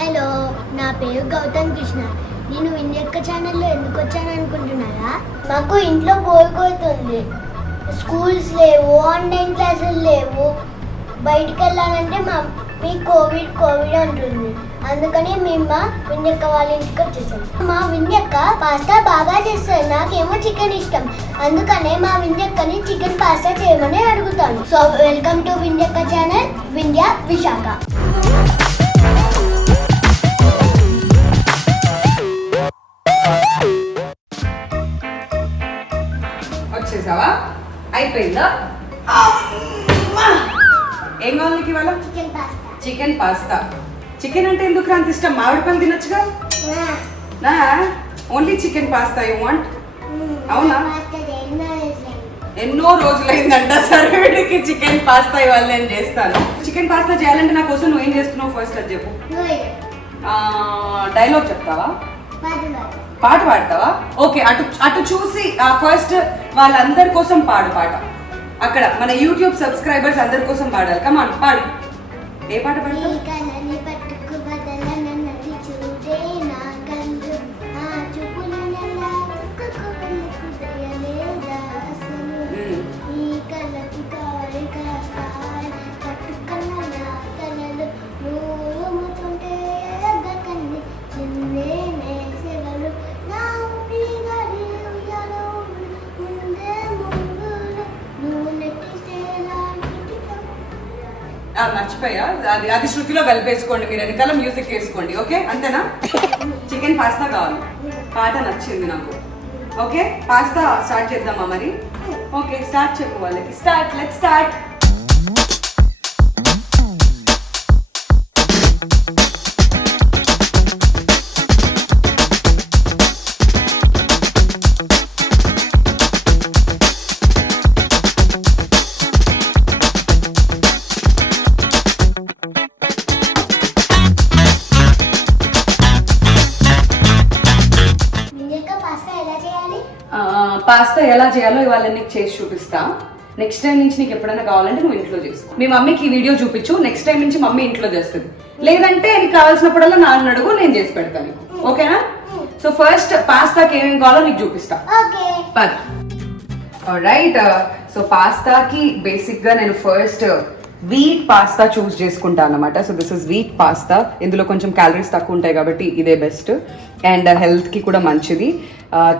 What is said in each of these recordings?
Hello, నా పేరు గౌతమ్ కృష్ణ. నేను వింధ్యక్క ఛానల్లో ఎందుకు వచ్చాను అనుకుంటున్నారా? మాకు ఇంట్లో బోర్ కొడుతుంది. స్కూల్స్ లేవు, ఆన్లైన్ క్లాసులు లేవు. బయటికి వెళ్ళాలంటే మీ కోవిడ్ అంటుంది. అందుకని మేము మా వింధ్యక్క వాళ్ళ ఇంటికి వచ్చేసాం. మా వింధ్యక్క పాస్తా బాగా చేస్తారు. నాకేమో చికెన్ ఇష్టం. అందుకనే మా వింధ్యక్కని చికెన్ పాస్తా చేయమని అడుగుతాను. సో వెల్కమ్ టు వింధ్యక్క ఛానల్, వింధ్య విశాఖ. వచ్చేసావా? అయిపోయిందా? ఏం కావాలి నీకు ఇవాళ? Chicken pasta. చికెన్ అంటే ఎందుకు అంత ఇష్టం? మామిడి పళ్ళు తినొచ్చుగా. నా only chicken pasta you want? అవునా? ఎన్నో రోజులైందంట. సరే వీడికి చికెన్ పాస్తా ఇవాళ నేను చేస్తాను. చికెన్ పాస్తా చేయాలంటే నా కోసం నువ్వేం చేస్తున్నావు ఫస్ట్ అది చెప్పు. డైలాగ్ చెప్తావా? పాట పాడతావా? ఓకే, అటు చూసి ఫస్ట్ వాళ్ళందరి కోసం పాడు పాట. అక్కడ మన యూట్యూబ్ సబ్స్క్రైబర్స్ అందరి కోసం పాడాలి. కమాన్ పాడు. ఏ పాట పాడతావు? మర్చిపోయా, అది శృతిలో కలిపేసుకోండి. మీరు వెనకాల మ్యూజిక్ వేసుకోండి. ఓకే, అంతేనా? చికెన్ పాస్తా కావాలి. పాట నచ్చింది నాకు. ఓకే, పాస్తా స్టార్ట్ చేద్దామా మరి? ఓకే, స్టార్ట్ చెప్పు వాళ్ళకి. Let's start. పాస్తా ఎలా చేయాలో ఇవాళ నీకు చేసి చూపిస్తా. నెక్స్ట్ టైం నుంచి నీకు ఎప్పుడైనా కావాలంటే నువ్వు ఇంట్లో చేసుకో. మీ మమ్మీకి ఈ వీడియో చూపించు. నెక్స్ట్ టైం నుంచి మమ్మీ ఇంట్లో చేస్తుంది. లేదంటే నీకు కావాల్సినప్పుడల్లా నాన్న అడుగు, నేను చేసి పెడతాను నీకు. ఓకేనా? సో ఫస్ట్ పాస్తాకి ఏమేమి కావాలో నీకు చూపిస్తా. రైట్. సో పాస్తాకి బేసిక్ గా నేను ఫస్ట్ వీట్ పాస్తా చూస్ చేసుకుంటాను అనమాట. So this is wheat pasta. ఇందులో కొంచెం క్యాలరీస్ తక్కువ ఉంటాయి కాబట్టి ఇదే బెస్ట్. అండ్ హెల్త్ కి కూడా మంచిది.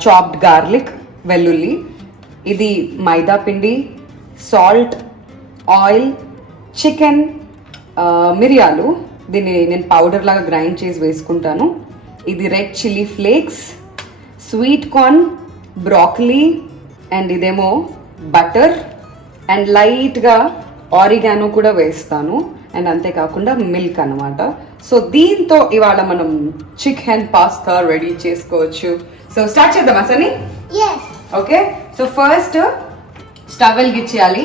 చాప్డ్ గార్లిక్, వెల్లుల్లి, ఇది మైదా పిండి, సాల్ట్, ఆయిల్, చికెన్, మిరియాలు, దీన్ని నేను పౌడర్ లాగా గ్రైండ్ చేసి వేసుకుంటాను. ఇది red chilli flakes, sweet corn, broccoli, and ఇదేమో బటర్ అండ్ లైట్గా ఆరిగానో కూడా వేస్తాను. అండ్ అంతేకాకుండా మిల్క్ అనమాట. సో దీంతో ఇవాళ మనం చికెన్ పాస్తా రెడీ చేసుకోవచ్చు. సో స్టార్ట్ చేద్దామా సని? ఓకే, సో ఫస్ట్ స్టవ్ వెలిగించాలి.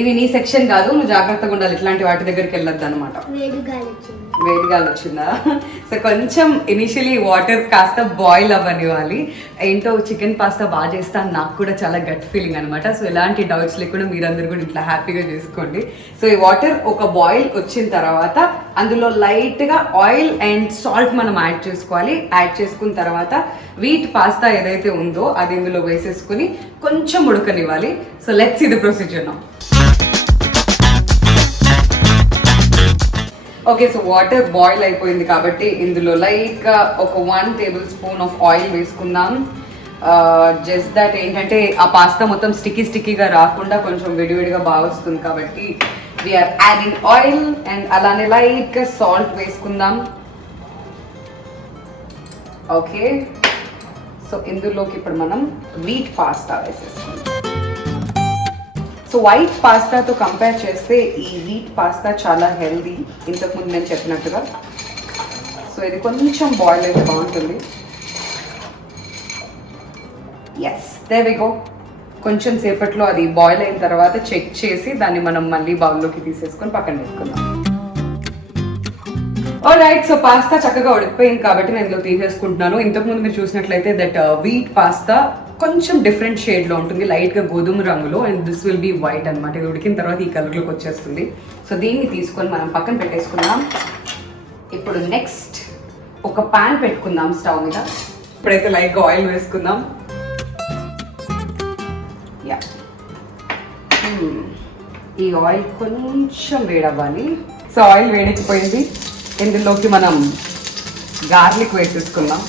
ఇది నీ సెక్షన్ కాదు, నువ్వు జాగ్రత్తగా ఉండాలి. ఇట్లాంటి వాటి దగ్గరికి వెళ్ళొద్దు అనమాట. వేడిగా వచ్చిందా? సో కొంచెం ఇనిషియలీ వాటర్ కాస్త బాయిల్ అవ్వనివ్వాలి. ఏంటో చికెన్ పాస్తా బాగా చేస్తాను, నాకు కూడా చాలా గట్ ఫీలింగ్ అనమాట. సో ఎలాంటి డౌట్స్ లేకుండా మీరందరూ కూడా ఇట్లా హ్యాపీగా చేసుకోండి. సో ఈ వాటర్ ఒక బాయిల్ వచ్చిన తర్వాత అందులో లైట్గా ఆయిల్ అండ్ సాల్ట్ మనం యాడ్ చేసుకోవాలి. యాడ్ చేసుకున్న తర్వాత వీట్ పాస్తా ఏదైతే ఉందో అది ఇందులో వేసేసుకుని కొంచెం ఉడకనివ్వాలి. So let's see the procedure now. Okay, so water boil అయిపోయింది కాబట్టి ఇందులో లైక్ ఒక 1 టేబుల్ స్పూన్ ఆఫ్ ఆయిల్ వేసుకుందాం. జస్ట్ దట్ ఏంటంటే ఆ పాస్తా మొత్తం స్టిక్కీగా రాకుండా కొంచెం విడివిడిగా బాగా వస్తుంది కాబట్టి వీఆర్ యాడింగ్ ఆయిల్. అండ్ అలానే లైట్ గా సాల్ట్ వేసుకుందాం. ఓకే, సో ఇందులోకి ఇప్పుడు మనం వీట్ పాస్తా వేసేసుకుందాం. సో వైట్ పాస్తాతో కంపేర్ చేస్తే ఈ వీట్ పాస్తా చాలా హెల్దీ, ఇంతకుముందు నేను చెప్పినట్టుగా. సో ఇది కొంచెం బాయిల్ అయితే బాగుంటుంది. Yes, there we go. కొంచెం సేపట్లో అది బాయిల్ అయిన తర్వాత చెక్ చేసి దాన్ని మనం మళ్ళీ బౌల్లోకి తీసేసుకొని పక్కన పెట్టుకుందాం. రైట్, సో పాస్తా చక్కగా ఉడికిపోయింది కాబట్టి నేను ఇందులో తీసేసుకుంటున్నాను. ఇంతకుముందు మీరు చూసినట్లయితే దట్ వీట్ పాస్తా కొంచెం డిఫరెంట్ షేడ్ లో ఉంటుంది, లైట్ గా గోధుమ రంగులో, and this will be white అనమాట. ఇది ఉడికిన తర్వాత ఈ కలర్ లోకి వచ్చేస్తుంది. సో దీన్ని తీసుకొని మనం పక్కన పెట్టేసుకుందాం. ఇప్పుడు నెక్స్ట్ ఒక పాన్ పెట్టుకుందాం స్టవ్ మీద. ఇప్పుడైతే లైట్ గా ఆయిల్ వేసుకుందాం. యా, ఈ ఆయిల్ కొంచెం వేడవ్వాలి. So oil వేడెక్కిపోయింది. ఇందులోకి మనం గార్లిక్ వేసేసుకుందాం.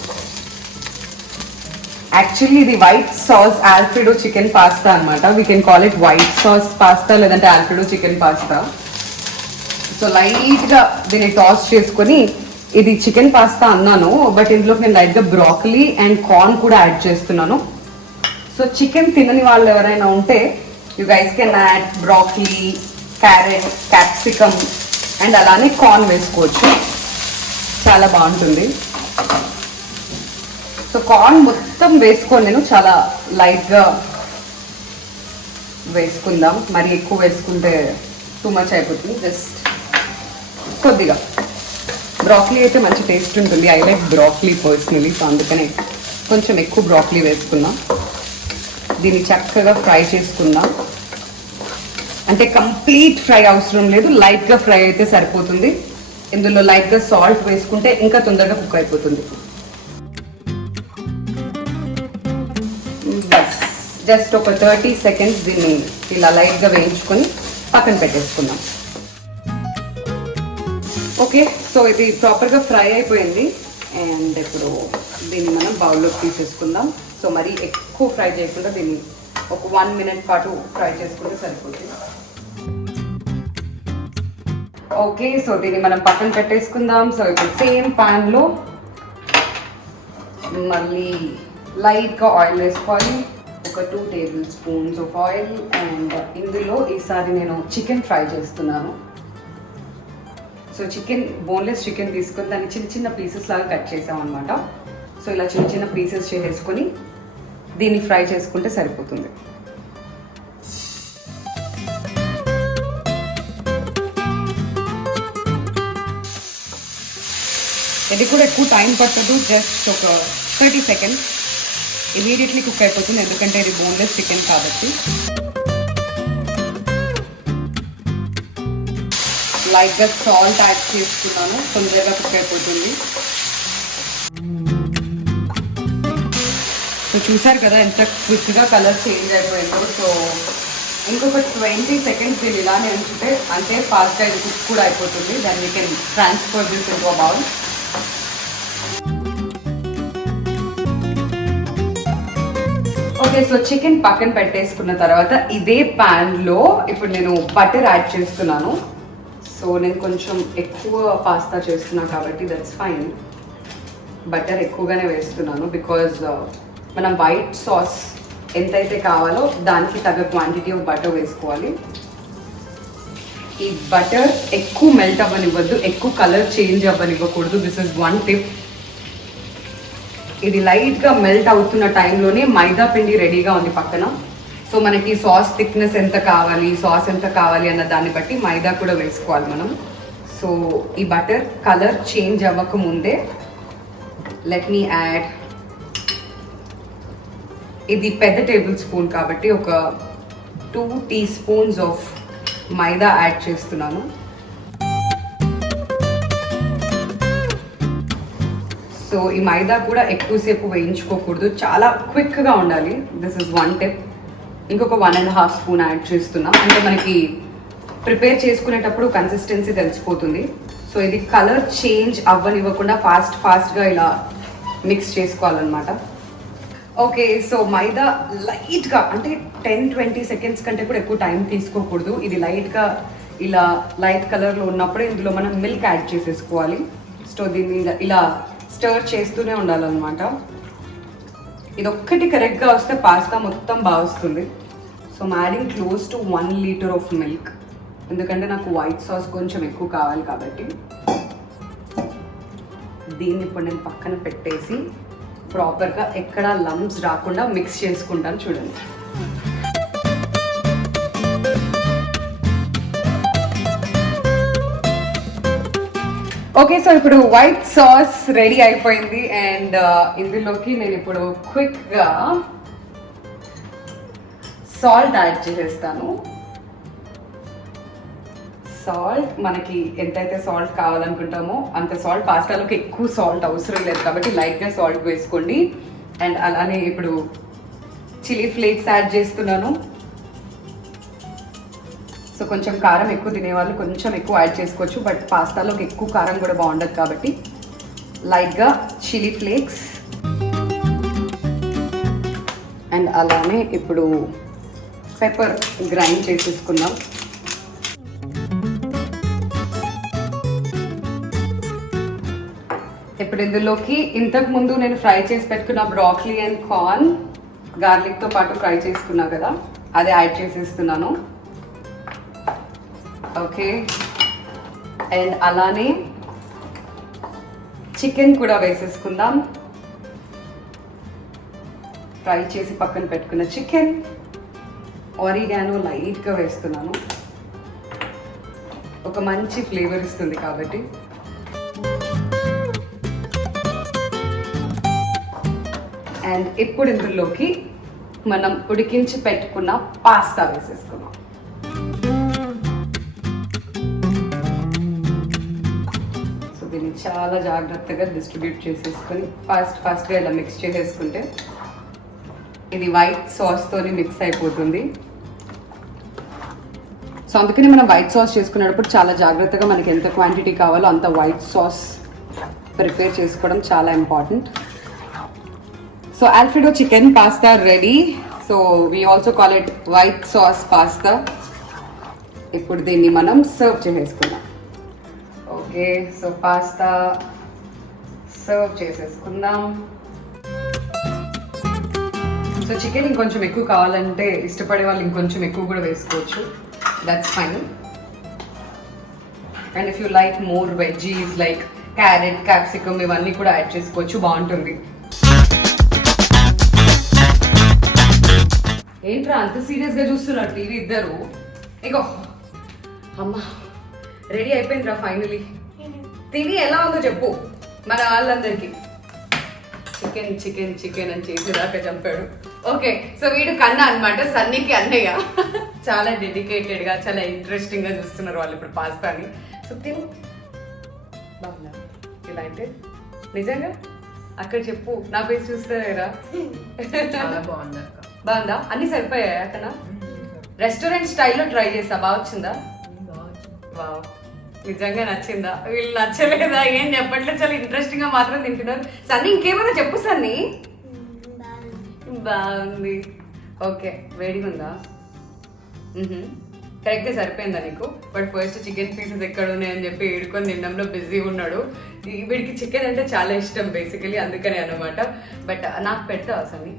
యాక్చువల్లీ ఇది white sauce Alfredo chicken pasta అనమాట. We can call it white sauce pasta లేదంటే Alfredo chicken pasta. So light గా దీన్ని టాస్ చేసుకొని, ఇది చికెన్ పాస్తా అన్నాను బట్ ఇందులోకి నేను లైట్ గా బ్రాకలీ అండ్ కార్న్ కూడా యాడ్ చేస్తున్నాను. సో చికెన్ తినని వాళ్ళు ఎవరైనా ఉంటే you guys can add broccoli, carrot, capsicum and అలానే కార్న్ వేసుకోవచ్చు, చాలా బాగుంటుంది. సో కార్న్ మొత్తం వేసుకొని నేను చాలా లైట్గా వేసుకుందాం. మరి ఎక్కువ వేసుకుంటే టూ మచ్ అయిపోతుంది. జస్ట్ కొద్దిగా బ్రాకలీ అయితే మంచి టేస్ట్ ఉంటుంది. I like broccoli personally, so అందుకనే కొంచెం ఎక్కువ బ్రాకలీ వేసుకుందాం. దీన్ని చక్కగా ఫ్రై చేసుకుందాం. అంటే కంప్లీట్ ఫ్రై అవసరం లేదు, లైట్గా ఫ్రై అయితే సరిపోతుంది. ఇందులో లైట్గా సాల్ట్ వేసుకుంటే ఇంకా తొందరగా కుక్ అయిపోతుంది. జస్ట్ ఒక 30 సెకండ్స్ దీన్ని ఇలా లైట్గా వేయించుకొని పక్కన పెట్టేసుకుందాం. ఓకే, సో ఇది ప్రాపర్గా ఫ్రై అయిపోయింది. అండ్ ఇప్పుడు దీన్ని మనం బౌల్లోకి తీసేసుకుందాం. సో మరీ ఎక్కువ ఫ్రై చేయకుండా దీన్ని ఒక 1 మినిట్ పాటు ఫ్రై చేసుకుంటే సరిపోతుంది. ఓకే, సో దీన్ని మనం పక్కన పెట్టేసుకుందాం. సో ఇప్పుడు సేమ్ ప్యాన్లో మళ్ళీ లైట్గా ఆయిల్ వేసుకోవాలి. ఒక 2 table spoons of oil. And ఇందులో ఈసారి నేను చికెన్ ఫ్రై చేస్తున్నాను. సో చికెన్, బోన్లెస్ చికెన్ తీసుకొని దాన్ని చిన్న చిన్న పీసెస్ లాగా కట్ చేసాం అనమాట. సో ఇలా చిన్న చిన్న పీసెస్ చేసేసుకొని దీన్ని ఫ్రై చేసుకుంటే సరిపోతుంది. ఇది కూడా ఎక్కువ టైం పట్టదు, జస్ట్ ఒక 30 సెకండ్స్ ఇమీడియట్లీ కుక్ అయిపోతుంది, ఎందుకంటే ఇది బోన్లెస్ చికెన్ కాబట్టి. లైట్గా సాల్ట్ యాడ్ చేసుకున్నాను, తొందరగా కుక్ అయిపోతుంది. సో చూసారు కదా ఎంత క్విక్గా కలర్ చేంజ్ అయిపోయిందో. సో ఇంకొక 20 సెకండ్స్ దీన్ని ఇలానే ఉంచితే అంటే ఫాస్ట్గా ఇది కుక్ కూడా అయిపోతుంది. దాన్ని we can transfer this into a bowl. Okay, so chicken పక్కన పెట్టేసుకున్న తర్వాత ఇదే ప్యాన్లో ఇప్పుడు నేను బటర్ యాడ్ చేస్తున్నాను. సో నేను కొంచెం ఎక్కువ పాస్తా చేస్తున్నాను కాబట్టి దట్స్ ఫైన్. బటర్ ఎక్కువగానే వేస్తున్నాను బికాజ్ మనం వైట్ సాస్ ఎంతైతే కావాలో దానికి తగ్గ క్వాంటిటీ ఆఫ్ బటర్ వేసుకోవాలి. ఈ బటర్ ఎక్కువ మెల్ట్ అవ్వనివ్వద్దు, ఎక్కువ కలర్ చేంజ్ అవ్వనివ్వకూడదు. This is one tip. ఇది లైట్గా మెల్ట్ అవుతున్న టైంలోనే మైదా పిండి రెడీగా ఉంది పక్కన. సో మనకి సాస్ థిక్నెస్ ఎంత కావాలి, సాస్ ఎంత కావాలి అన్న దాన్ని బట్టి మైదా కూడా వేసుకోవాలి మనం. సో ఈ బటర్ కలర్ చేంజ్ అవ్వక ముందే లెట్ మీ యాడ్, ఇది పెద్ద టేబుల్ స్పూన్ కాబట్టి ఒక 2 teaspoons of maida add చేస్తున్నాను. సో ఈ మైదా కూడా ఎక్కువసేపు వేయించుకోకూడదు, చాలా క్విక్గా ఉండాలి. This is one tip. ఇంకొక 1.5 స్పూన్ యాడ్ చేస్తున్నాం, అంటే మనకి ప్రిపేర్ చేసుకునేటప్పుడు కన్సిస్టెన్సీ తెలిసిపోతుంది. సో ఇది కలర్ చేంజ్ అవ్వనివ్వకుండా ఫాస్ట్గా ఇలా మిక్స్ చేసుకోవాలన్నమాట. ఓకే, సో మైదా లైట్గా అంటే 10-20 సెకండ్స్ కంటే కూడా ఎక్కువ టైం తీసుకోకూడదు. ఇది లైట్గా ఇలా లైట్ కలర్లో ఉన్నప్పుడే ఇందులో మనం మిల్క్ యాడ్ చేసేసుకోవాలి. సో దీన్ని ఇలా స్టర్ చేస్తూనే ఉండాలన్నమాట. ఇది ఒక్కటి కరెక్ట్గా వస్తే పాస్తా మొత్తం బాగా వస్తుంది. So I'm adding close to 1 litre of milk, ఎందుకంటే నాకు వైట్ సాస్ కొంచెం ఎక్కువ కావాలి కాబట్టి. దీన్ని ఇప్పుడు నేను పక్కన పెట్టేసి ప్రాపర్గా ఎక్కడ లంప్స్ రాకుండా మిక్స్ చేసుకుంటాను. చూడండి, ఓకే, సో ఇప్పుడు వైట్ సాస్ రెడీ అయిపోయింది అండ్ ఇందులోకి నేను ఇప్పుడు క్విక్గా సాల్ట్ యాడ్ చేసేస్తాను. సాల్ట్ మనకి ఎంతైతే సాల్ట్ కావాలనుకుంటామో అంత సాల్ట్. పాస్తాలోకి ఎక్కువ సాల్ట్ అవసరం లేదు కాబట్టి లైట్గా సాల్ట్ వేసుకోండి. అండ్ అలానే ఇప్పుడు చిల్లీ ఫ్లేక్స్ యాడ్ చేస్తున్నాను. సో కొంచెం కారం ఎక్కువ తినేవాళ్ళు కొంచెం ఎక్కువ యాడ్ చేసుకోవచ్చు, బట్ పాస్తాలోకి ఎక్కువ కారం కూడా బాగుండదు కాబట్టి లైట్గా చిల్లీ ఫ్లేక్స్. అండ్ అలానే ఇప్పుడు పెప్పర్ గ్రైండ్ చేసేసుకుందాం. ఇప్పుడు ఇందులోకి ఇంతకు ముందు నేను ఫ్రై చేసి పెట్టుకున్న బ్రాక్లీ అండ్ కార్న్ గార్లిక్తో పాటు ఫ్రై చేసుకున్నా కదా, అది యాడ్ చేసేస్తున్నాను. ఓకే, అండ్ అలానే చికెన్ కూడా వేసేసుకుందాం. ఫ్రై చేసి పక్కన పెట్టుకున్న చికెన్, ఆరిగానో లైట్గా వేస్తున్నాను, ఒక మంచి ఫ్లేవర్ ఇస్తుంది కాబట్టి. అండ్ ఇప్పుడు ఇందులోకి మనం ఉడికించి పెట్టుకున్న పాస్తా వేసేసుకున్నాం. సో దీన్ని చాలా జాగ్రత్తగా డిస్ట్రిబ్యూట్ చేసేసుకొని ఫాస్ట్గా ఇలా మిక్స్ చేసేసుకుంటే ఇది వైట్ సాస్తోని మిక్స్ అయిపోతుంది. సో అందుకని మనం వైట్ సాస్ చేసుకునేటప్పుడు చాలా జాగ్రత్తగా మనకి ఎంత క్వాంటిటీ కావాలో అంత వైట్ సాస్ ప్రిపేర్ చేసుకోవడం చాలా important. So Alfredo chicken pasta ready. So we also call it white sauce pasta. ఇప్పుడు దీన్ని మనం సర్వ్ చేసేసుకుందాం. ఓకే, సో పాస్తా సర్వ్ చేసేసుకుందాం. సో చికెన్ ఇంకొంచెం ఎక్కువ కావాలంటే ఇష్టపడే వాళ్ళు ఇంకొంచెం ఎక్కువ కూడా వేసుకోవచ్చు, that's fine. And if you like more veggies like carrot, capsicum ఇవన్నీ కూడా యాడ్ చేసుకోవచ్చు, బాగుంటుంది. ఏంట్రా అంత సీరియస్గా చూస్తున్నారు టీవీ ఇద్దరు? ఇగో అమ్మా రెడీ అయిపోయిందిరా ఫైనలీ. తిని ఎలా ఉందో చెప్పు మన వాళ్ళందరికీ. చికెన్ చికెన్ చికెన్ అని చేసేదాకా చంపాడు. ఓకే, సో వీడు కన్నా అనమాట, సన్నీకి అన్నయ్య. చాలా డెడికేటెడ్గా చాలా ఇంట్రెస్టింగ్గా చూస్తున్నారు వాళ్ళు ఇప్పుడు పాస్తాని. సో తిను బాగుందా? ఇలా అంటే నిజంగా అక్కడ చెప్పు, నా ఫేస్ చూస్తారా? చాలా బాగుంది. బాగుందా? అన్ని సరిపోయాయా అక్కడ? రెస్టారెంట్ స్టైల్లో ట్రై చేసా, బాగా వచ్చిందా? వావ్, నిజంగా నచ్చిందా? వీళ్ళు నచ్చలేదా? ఏం చెప్పట్లేదు, చాలా ఇంట్రెస్టింగ్ గా మాత్రం తింటున్నారు. సన్నీ ఇంకేమైనా చెప్పు సన్నీ. బాగుంది. ఓకే, వేడిగా ఉందా? కరెక్ట్గా సరిపోయిందా నీకు? బట్ ఫస్ట్ చికెన్ పీసెస్ ఎక్కడ ఉన్నాయని చెప్పి ఏడుకొని తినడంలో బిజీ ఉన్నాడు. వీడికి చికెన్ అంటే చాలా ఇష్టం బేసికలీ, అందుకనే అనమాట. బట్ నాకు పెడతావా సన్నీ?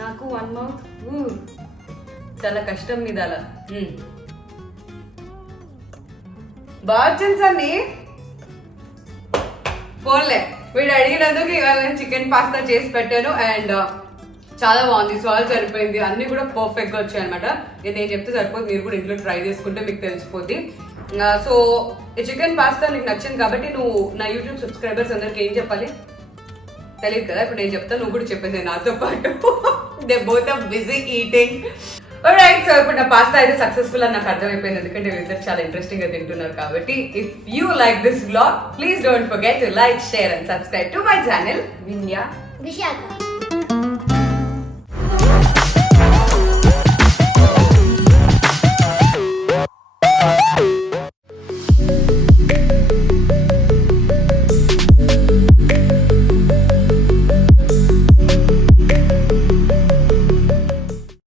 నాకు 1 మౌత్ చాలా కష్టం మీద అలా. బాగా వచ్చింది సన్నీ. పోన్లే, వీడు అడిగినందుకు ఇవాళ నేను చికెన్ పాస్తా చేసి పెట్టాను అండ్ చాలా బాగుంది. సాల్ట్ సరిపోయింది, అన్ని కూడా పర్ఫెక్ట్ గా వచ్చాయి అనమాట. నేను చెప్తే సరిపోతుంది, మీరు కూడా ఇంట్లో ట్రై చేసుకుంటే మీకు తెలిసిపోద్ది. సో ఈ చికెన్ పాస్తా నీకు నచ్చింది కాబట్టి నువ్వు నా యూట్యూబ్ సబ్స్క్రైబర్స్ అందరికి ఏం చెప్పాలి తెలియదు కదా, ఇప్పుడు నేను చెప్తాను, నువ్వు కూడా చెప్పేసి నాతో పాటు. They both are busy eating. Right, so ఇప్పుడు నా పాస్తా అయితే సక్సెస్ఫుల్ అని నాకు అర్థమైపోయింది, ఎందుకంటే వీళ్ళిద్దరు చాలా ఇంట్రెస్టింగ్ గా తింటున్నారు కాబట్టి. If you like this vlog please don't forget to like, share and subscribe to my channel Vindhya Visakha.